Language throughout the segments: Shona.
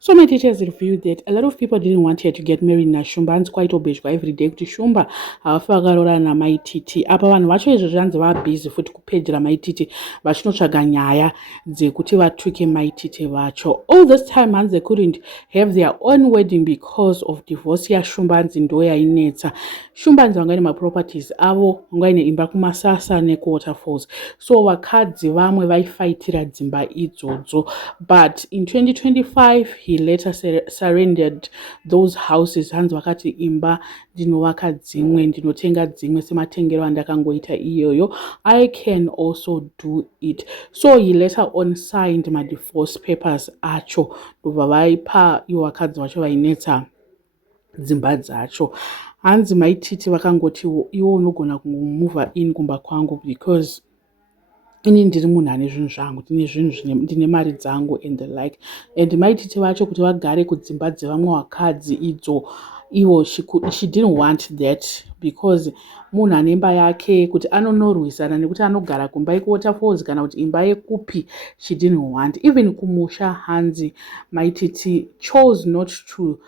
So my teachers reviewed that a lot of people didn't want her to get married naShumba. Hanzi kwaitobhejwa every day kuti Shumba havafi vakarorana namaititi. Apa vanhu vacho izvo zvanzi vabhizi futi kupedhera maititi vachinotsvaga nyaya dzekuti vatuke maititi vacho. All this time hanzi they couldn't have their own wedding because of divorce yaShumba. Hanzi ndo yainetsa. Shumba hanzi vanga ine maproperties avo, vanga ine imba kumasasa nekuwaterfalls. So vakadzi vamwe vaifaitira dzimba idzodzo. But in 2025 he later surrendered those houses. Hanzi vakati imba ndinovaka dzimwe, ndinotenga dzimwe sematengero andakangoita iyoyo. I can also do it. So he later on signed my divorce papers acho. Ndobva vaipa ivo vakadzi vacho vainetsa dzimba dzacho. Hanzi maititi vakangoti iwo unogona kumova in kumba kwangu because ini ndiri munhu ane zvinhu zvangu, ndine mari dzangu and the like. And maititi vacho kuti vagare kudzimba dzevamwe vakadzi idzo, iwo she didn't want that because munhu ane imba yake kuti anonorwisana nekuti anogara kumba yekuwaterfalls kana kuti imba yekupi. She didn't want. Even kumusha hanzi maititi chose not to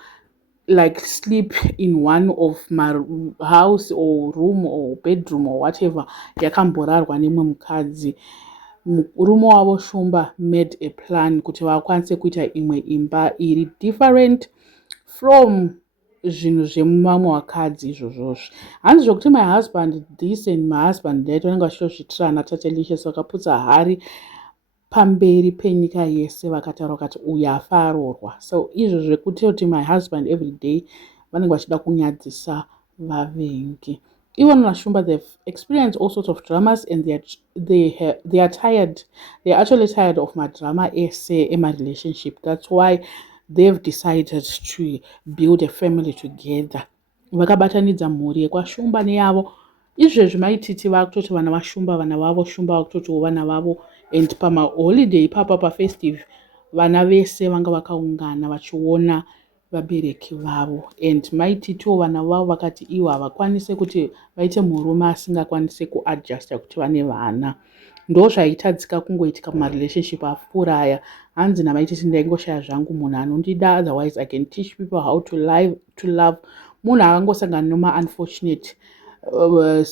like sleep in one of my house or room or bedroom or whatever yakamborarwa nemwe mukadzi. Murume wavo Shumba made a plan kuti vakwanise kuita imwe imba iri different from zvinhu zvemumamwe wakadzi izvozvozvo. Hanzi zvokuti my husband this and my husband that vanenge vachitozvitirana tatelicious vakaputsa hari pamberi penyika yese vakataura kuti uyu hafa aroorwa. So izvo zvekuti kuti my husband every day vanenge vachida kunyadzisa vavengi. Even naShumba, they've experienced all sorts of dramas and they are tired. They are actually tired of my drama essay in my relationship. That's why they've decided to build a family together. Vakabatanidza mhuri yekwashumba neyavo. Izvezvi maititi vakutoti vana vaShumba, vana vavo Shumba vakutotiwo vana vavo, and pamaholiday ipapa pafestive vana vese vanga vakaungana vachiona vabereki vavo. And maititiwo vana vavo vakati ivo havakwanise kuti vaite murume asingakwanise kuadjusta kuti vane vana. Ndo zvaitadzika kungoitika mumarelationship apfuura aya. Hanzi namaititi ndaingoshaya zvangu munhu anondida, otherwise I can teach people how to love. Munhu akangosangana noma-unfortunate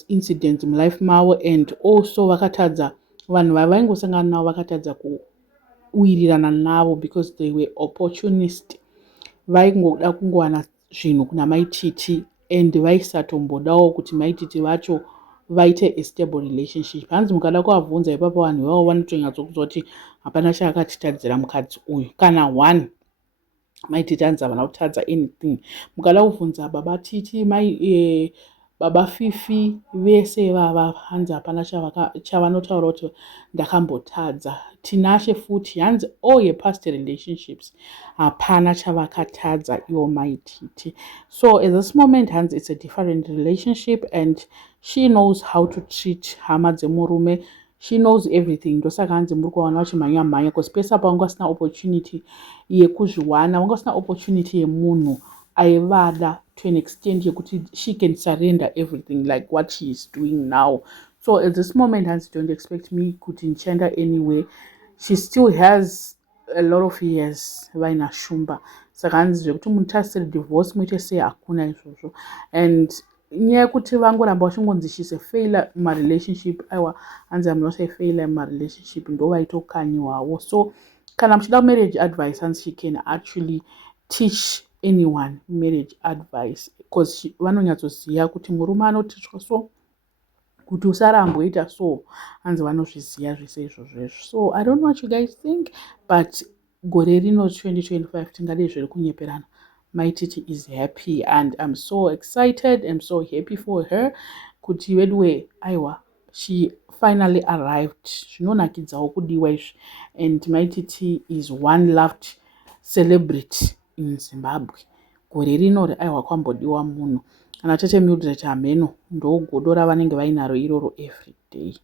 incidents mulife mavo, and also vakatadza vanhu vavaingosangana navo vakatadza kuwirirana navo because they were opportunist. Vaingoda kungowana zvinhu kuna maititi and vaisatombodawo kuti maititi vacho vaite a stable relationship. Hanzi mukada kuvabvunza ipapa vanhu vavo vanotonyatsokuziva kuti hapana chaakatitadzira mukadzi uyu kana one. Maititi hanzi havana kutadza anything. Mukada kubvunza baba Titi, baba Fifi, vese vava hanzi hapana chavanotaura kuti ndakambotadza. Tinashe futi hanzi all your past relationships hapana chavakatadza ivo maititi. So at this moment hanzi it's a different relationship and she knows how to treat hama dzemurume. She knows everything. Ndosaka hanzi muri kuwana vachimhanya because pese apa vanga vasina opportunity yekuzviwana, vanga vasina opportunity yemunhu aivada to an extent yekuti she can surrender everything like what she is doing now. So at this moment hanzi don't expect me kuti ndichaenda anywhere. She still has a lot of years vainaShumba. Saka hanzi zvekuti munhu tasiri divorce muite sei hakuna izvozvo. And nyaya yekuti vangoramba vachingonzi she's a failure in my relationship, aiwa hanzi I'm not a failure in my relationship, ndo vaitokanyiwawo. So kana muchida marriage advice hanzi she can actually teach anyone marriage advice because vanonyatsoziva kuti murume anotichwa so kuti usaramboita so, hanzi vanozviziva zvese izvozvo. So I don't know what you guys think, but gore rino 2025 tingade zviri kunyeperana. Maititi is happy and I'm so excited. I'm so happy for her. Kuti wedwe aiwa, she finally arrived. Zvinonakidzawo kudiwa izvi. And Maititi is one loved celebrity in Zimbabwe. Gore rino aiwa kwambodiwa munhu. Kana tete Mildred Ameno ndo godo ravanenge vainaro iroro every day.